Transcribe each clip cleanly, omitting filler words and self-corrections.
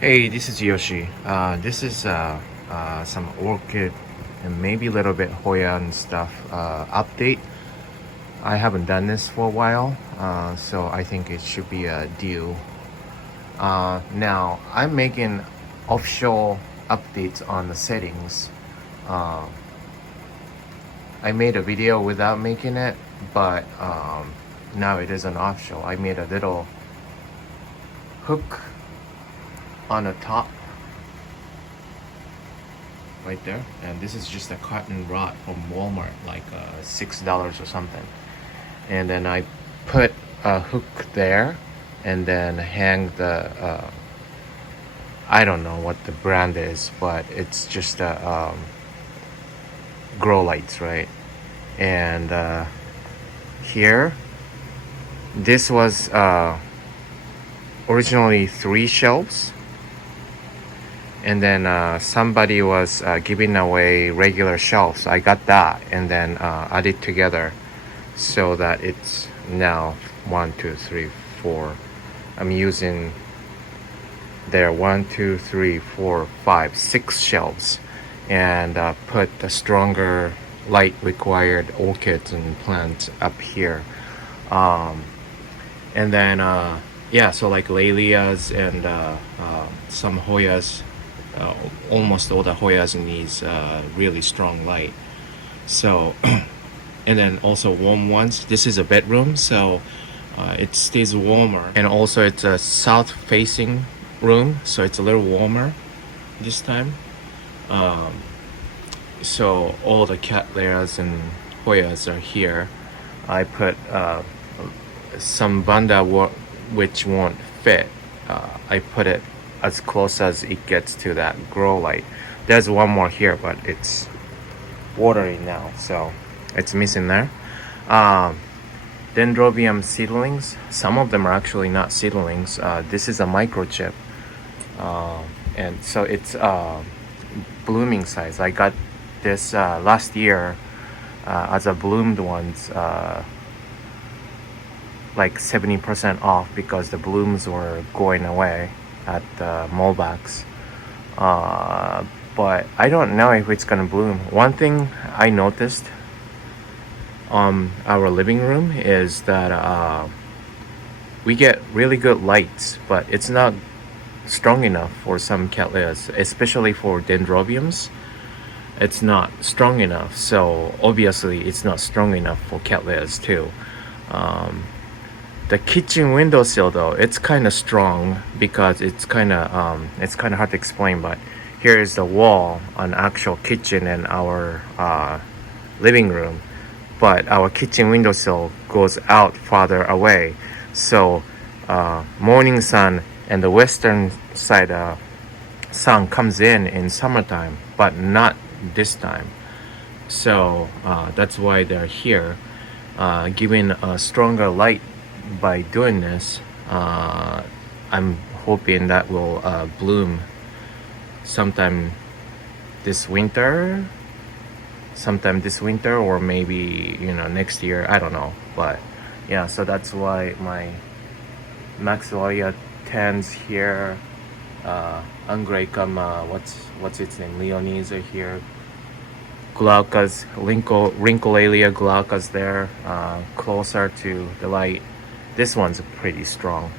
Hey, this is Yoshi. This is some orchid and maybe a little bit Hoya and stuff update. I haven't done this for a while, so I think it should be a due. Now, I'm making official updates on the settings. Uh, I made a video without making it, but now it is an official. I made a little hook on the top right there, and this is just a cotton rod from Walmart, like $6 or something. And then I put a hook there and then hang the I don't know what the brand is, but it's just a grow lights, right? And here, this was originally 3 shelves, and then somebody was giving away regular shelves. I got that and then added together so that it's now 1, 2, 3, 4. I'm using there 1, 2, 3, 4, 5, 6 shelves, and put the stronger light required orchids and plants up here. And then yeah, so like Lalias and some Hoyas. Almost all the Hoyas needs really strong light. So, and then also warm ones. This is a bedroom, so it stays warmer. And also it's a south-facing room, so it's a little warmer this time. So all the Cattleyas and Hoyas are here. I put some banda which won't fit. I put it as close as it gets to that grow light. There's one more here, but it's watering now, so it's missing there. Dendrobium seedlings. Some of them are actually not seedlings. This is a microchip, and so it's blooming size. I got this last year as a bloomed ones, like 70% off because the blooms were going away at Molbach's. But I don't know if it's gonna bloom. One thing I noticed on our living room is that we get really good lights, but it's not strong enough for some Cattleyas, especially for dendrobiums. It's not strong enough, so obviously it's not strong enough for Cattleyas too. The kitchen windowsill though, it's kind of strong because it's kind of hard to explain, but here is the wall on actual kitchen and our living room, but our kitchen windowsill goes out farther away, so morning sun and the western side sun comes in summertime, but not this time. So that's why they're here, giving a stronger light. By doing this, I'm hoping that will bloom sometime this winter, or maybe next year. I don't know, but yeah. So that's why my Maxillaria tens here, Angraecum, what's its name? Leonese are here. Glaucas, Wrinklealia glaucas there, closer to the light. This one's pretty strong.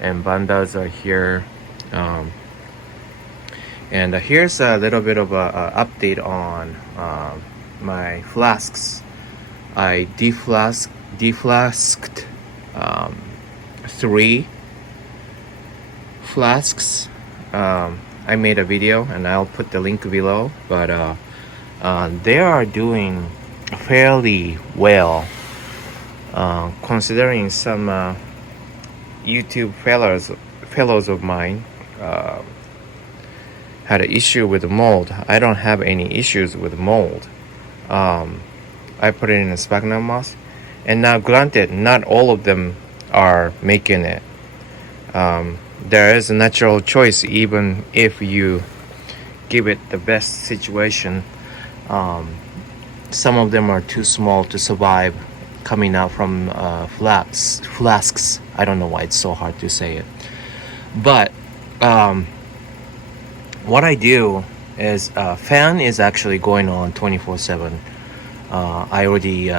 And bandas are here. And here's a little bit of a update on my flasks. I deflasked 3 flasks. I made a video and I'll put the link below, but they are doing fairly well. Considering some YouTube fellows of mine had an issue with mold. I don't have any issues with mold. I put it in a sphagnum moss, and now granted, not all of them are making it. There is a natural choice, even if you give it the best situation. Some of them are too small to survive coming out from flasks. I don't know why it's so hard to say it. But um, what I do is fan is actually going on 24/7. I already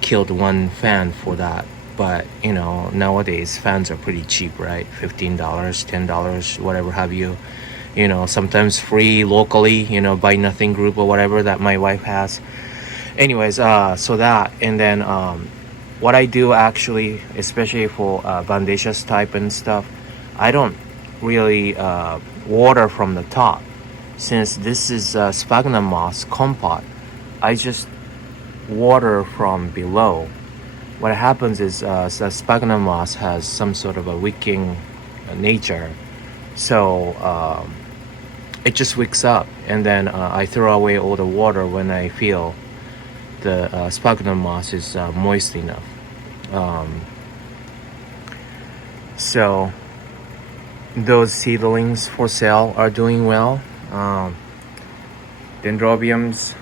killed one fan for that. But you know, nowadays fans are pretty cheap, right? $15, $10, whatever have you. You know, sometimes free locally. You know, buy nothing group or whatever that my wife has. Anyways, so that, and then what I do actually, especially for bandaceous type and stuff, I don't really water from the top. Since this is sphagnum moss compote, I just water from below. What happens is the sphagnum moss has some sort of a wicking nature, so it just wicks up, and then I throw away all the water when I feel the sphagnum moss is moist enough. Um, so those seedlings for sale are doing well. Dendrobiums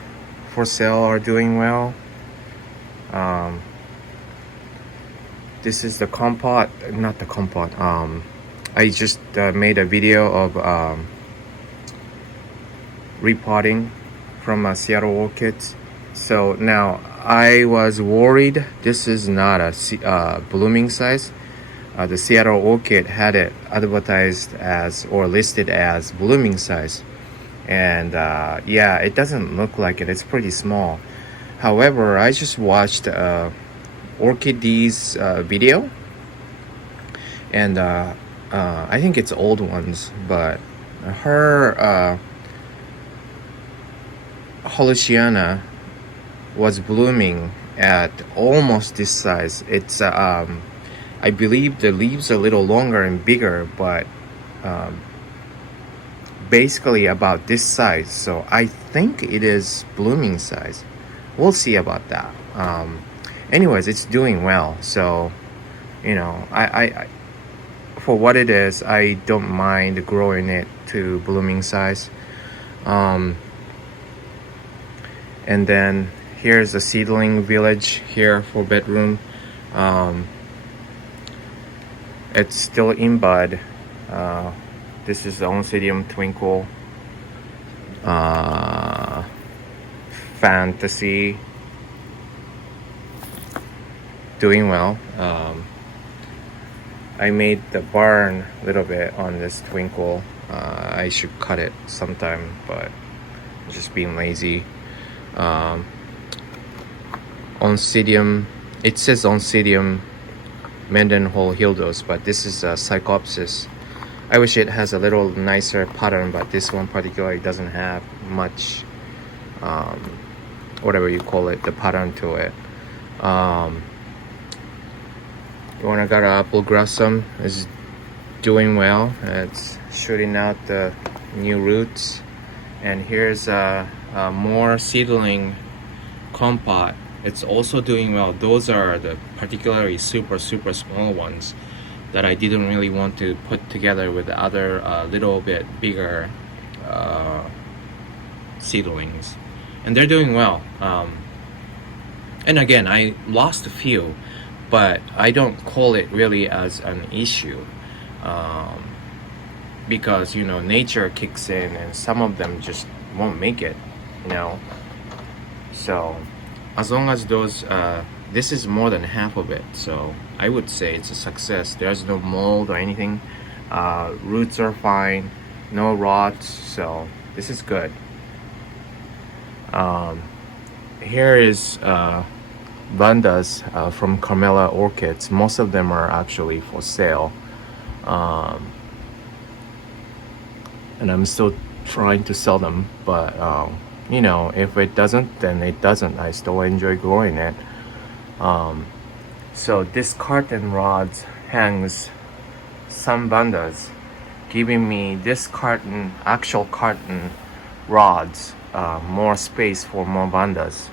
for sale are doing well. This is the compote, not the compote. I just made a video of repotting from Seattle Orchids. So now I was worried this is not a blooming size. The Seattle Orchid had it advertised as or listed as blooming size, and yeah, it doesn't look like it. It's pretty small. However, I just watched Orchid's video, and I think it's old ones, but her Holiciana was blooming at almost this size. It's I believe the leaves are a little longer and bigger, but basically about this size. So I think it is blooming size. We'll see about that. Anyways, it's doing well. So you know, I for what it is, I don't mind growing it to blooming size. And then here's the seedling village here for bedroom. It's still in bud. This is the Oncidium Twinkle Fantasy, doing well. I made the barn a little bit on this Twinkle. I should cut it sometime, but I'm just being lazy. Oncidium, it says Oncidium Mendenhall Hildos, but this is a Psychopsis. I wish it has a little nicer pattern, but this one particularly doesn't have much, whatever you call it, the pattern to it. You wanna got apple grassum is doing well. It's shooting out the new roots, and here's more seedling compote. It's also doing well. Those are the particularly super small ones that I didn't really want to put together with the other little bit bigger seedlings, and they're doing well. And again, I lost a few, but I don't call it really as an issue, because you know, nature kicks in and some of them just won't make it, you know. So as long as those this is more than half of it, so I would say it's a success. There's no mold or anything. Roots are fine, no rots, so this is good. Here is bandas from Carmela Orchids. Most of them are actually for sale, and I'm still trying to sell them, but you know, if it doesn't, then it doesn't. I still enjoy growing it. So this carton rods hangs some bandas, giving me this actual carton rods, more space for more bandas.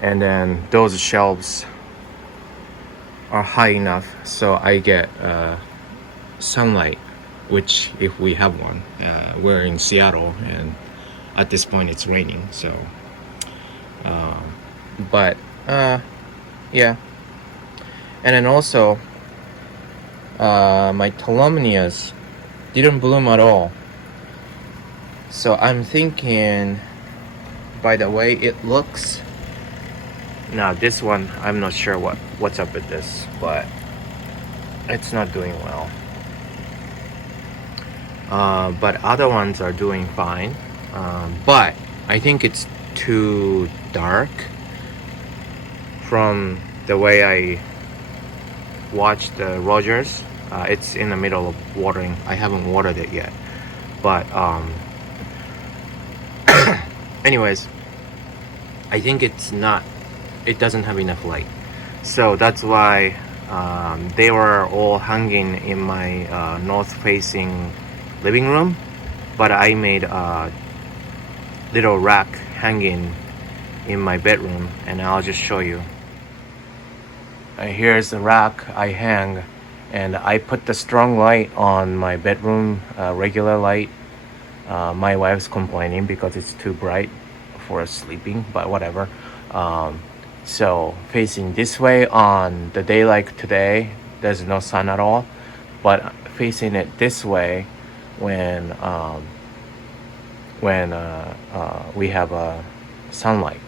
And then those shelves are high enough so I get sunlight, which if we have one, we're in Seattle and at this point it's raining, so but yeah. And then also my Tolomnias didn't bloom at all. So I'm thinking, by the way it looks, now this one I'm not sure what's up with this, but it's not doing well. But other ones are doing fine. But I think it's too dark from the way I watched the Rogers. It's in the middle of watering. I haven't watered it yet. But anyways, I think it doesn't have enough light. So that's why they were all hanging in my north facing living room, but I made a little rack hanging in my bedroom, and I'll just show you. Here's the rack I hang, and I put the strong light on my bedroom, regular light. My wife's complaining because it's too bright for sleeping, but whatever. So facing this way on the day like today, there's no sun at all, but facing it this way when we have sunlight.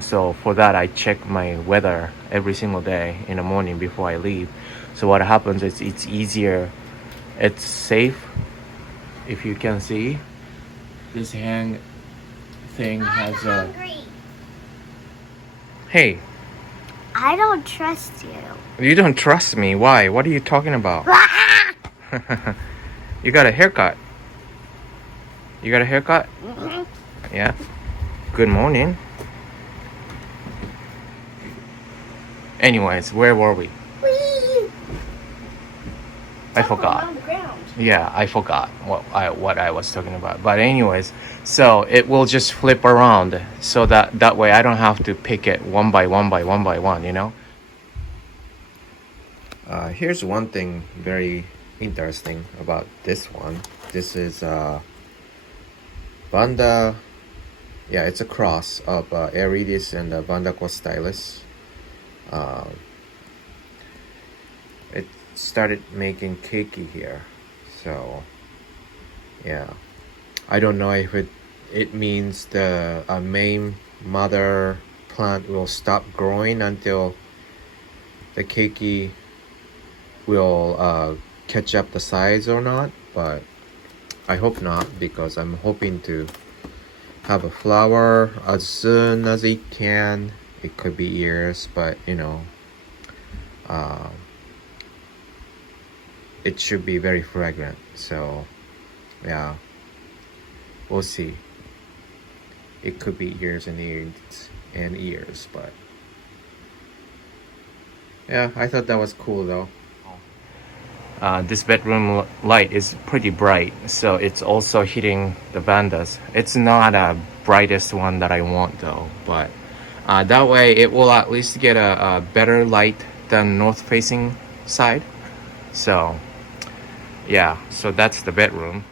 So for that, I check my weather every single day in the morning before I leave. So what happens is it's easier, it's safe. If you can see, this hang thing has a... Hey. I don't trust you. You don't trust me? Why? What are you talking about? You got a haircut. You got a haircut? Mm-hmm. Yeah. Good morning. Anyways, where were we? I forgot. Yeah, I forgot what I was talking about. But anyways, so it will just flip around, so that way I don't have to pick it one by one, you know? Here's one thing very interesting about this one. This is Vanda. Yeah, it's a cross of Aridis and Vanda costylis. It started making keiki here, so yeah, I don't know if it means the main mother plant will stop growing until the keiki will catch up the size or not, but I hope not, because I'm hoping to have a flower as soon as it can. It could be years, but you know, it should be very fragrant. So yeah, we'll see. It could be years and years, but yeah, I thought that was cool though. This bedroom light is pretty bright, so it's also hitting the Vandas. It's not a brightest one that I want though, but that way it will at least get a better light than north facing side. So yeah, so that's the bedroom.